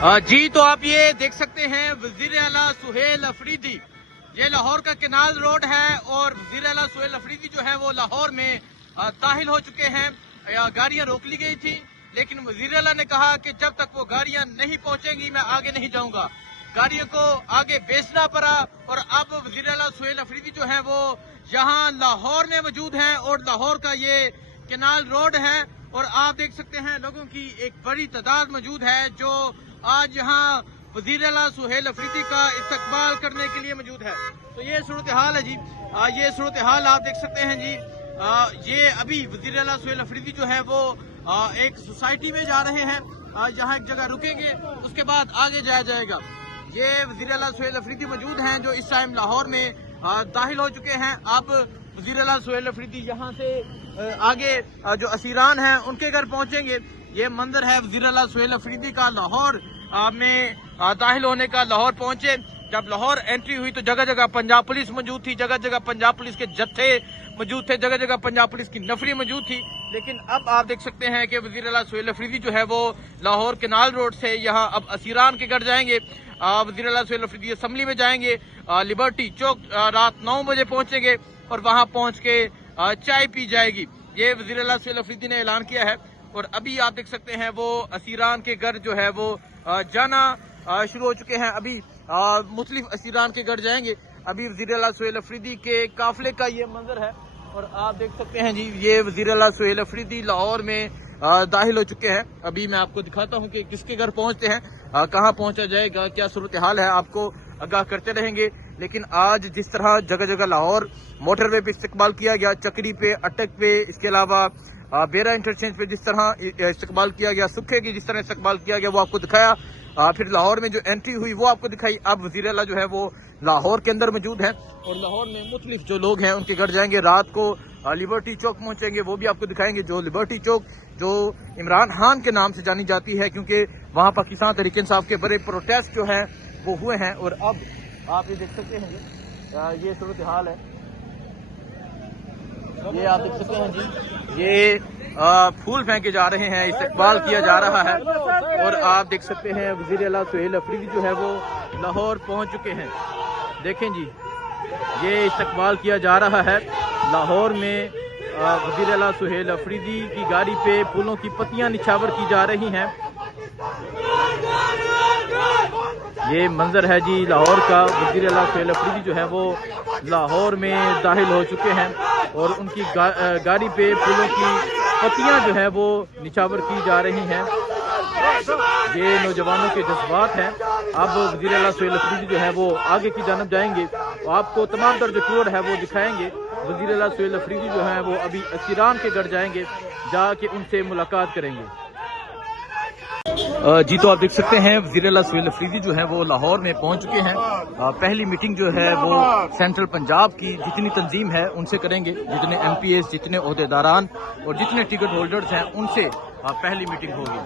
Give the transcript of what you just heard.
जी तो आप ये देख सकते हैं वजीर आला सुहेल अफरीदी, ये लाहौर का केनाल रोड है और वजीर आला सुहेल अफरीदी जो है वो लाहौर में दाखिल हो चुके हैं। गाड़ियां रोक ली गई थी लेकिन वजीर आला ने कहा कि जब तक वो गाड़ियां नहीं पहुंचेंगी मैं आगे नहीं जाऊंगा। गाड़ियों को आगे बेचना पड़ा और अब वजीर आला सुहेल अफरीदी जो है वो यहाँ लाहौर में मौजूद हैं और लाहौर का ये केनाल रोड है और आप देख सकते हैं लोगों की एक बड़ी तादाद मौजूद है जो आज यहाँ वजीर आला सुहेल अफरीदी का इस्तकबाल करने के लिए मौजूद है। तो ये सूरत हाल है जी, ये सूरत हाल आप देख सकते हैं जी। ये अभी वजीर आला सुहेल अफरीदी जो है वो एक सोसाइटी में जा रहे हैं, यहाँ एक जगह रुकेंगे उसके बाद आगे जाया जाएगा। ये वजीर आला सुहेल अफरीदी मौजूद हैं जो इस टाइम लाहौर में दाखिल हो चुके हैं। अब वजीर आला सुहेल अफरीदी यहाँ से आगे जो असीरान हैं उनके घर पहुंचेंगे। ये मंजर है वजीर आला सुहेल अफरीदी का लाहौर में दाखिल होने का। लाहौर पहुंचे, जब लाहौर एंट्री हुई तो जगह जगह पंजाब पुलिस मौजूद थी, जगह जगह पंजाब पुलिस के जत्थे मौजूद थे, जगह जगह पंजाब पुलिस की नफरी मौजूद थी। लेकिन अब आप देख सकते हैं कि वजीर आला सुहेल अफरीदी जो है वो लाहौर केनाल रोड से यहाँ अब असीरान के घर जाएंगे। वजीर आला सुहेल अफरीदी असम्बली में जाएंगे, लिबर्टी चौक रात 9 बजे पहुंचेंगे और वहां पहुंच के चाय पी जाएगी। ये वजीर आला सुहेल अफरीदी ने ऐलान किया है और अभी आप देख सकते हैं वो असीरान के घर जो है वो जाना शुरू हो चुके हैं। अभी मुख्तलिफ असीरान के घर जाएंगे। अभी वजीर आला सुहेल अफरीदी के काफिले का ये मंजर है और आप देख सकते हैं जी ये वजीर आला सुहेल अफरीदी लाहौर में दाखिल हो चुके हैं। अभी मैं आपको दिखाता हूं कि किसके घर पहुंचते हैं, कहां पहुंचा जाएगा, क्या सूरत हाल है, आपको आगाह करते रहेंगे। लेकिन आज जिस तरह जगह जगह लाहौर मोटरवे पे इस्तकबाल किया गया, चक्री पे, अटक पे, इसके अलावा बेरा इंटरचेंज पे जिस तरह इस्तकबाल किया गया, सुखे की जिस तरह इस्तकबाल किया गया वो आपको दिखाया। फिर लाहौर में जो एंट्री हुई वो आपको दिखाई। अब वजीर आला जो है वो लाहौर के अंदर मौजूद है और लाहौर में मुख्तलिफ जो लोग हैं उनके घर जाएंगे। रात को लिबर्टी चौक पहुंचेंगे, वो भी आपको दिखाएंगे। जो लिबर्टी चौक जो इमरान खान के नाम से जानी जाती है क्योंकि वहाँ पाकिस्तान तहरीक इंसाफ के बड़े प्रोटेस्ट जो है वो हुए हैं। और अब आप ये देख सकते हैं ये सूरत हाल है, ये आप देख सकते हैं जी, ये फूल फेंके जा रहे हैं, इस्तकबाल किया जा रहा है और आप देख सकते हैं वजीर आला सुहेल अफरीदी जो है वो लाहौर पहुंच चुके हैं। देखें जी ये इस्तकबाल किया जा रहा है लाहौर में। वजीर आला सुहेल अफरीदी की गाड़ी पे फूलों की पत्तियां निछावर की जा रही हैं। ये मंजर है जी लाहौर का। वजीर आला सुहेल अफरीदी जो है वो लाहौर में दाखिल हो चुके हैं और उनकी गाड़ी पे फूलों की पत्तियां जो है वो निछावर की जा रही हैं। ये नौजवानों के जज्बात हैं। अब वजीर आला सुहेल अफरीदी जो है वो आगे की जानब जाएंगे और आपको तमाम तर जो टूर है वो दिखाएंगे। वजीर आला सुहेल अफरीदी जो है वो अभी असीरान के घर जाएंगे, जाके उनसे मुलाकात करेंगे। जी तो आप देख सकते हैं वजीर आला सुहेल अफरीदी जो है वो लाहौर में पहुंच चुके हैं। पहली मीटिंग जो है वो सेंट्रल पंजाब की जितनी तंजीम है उनसे करेंगे, जितने MPs, जितने ओहदेदारान और जितने टिकट होल्डर्स हैं उनसे पहली मीटिंग होगी।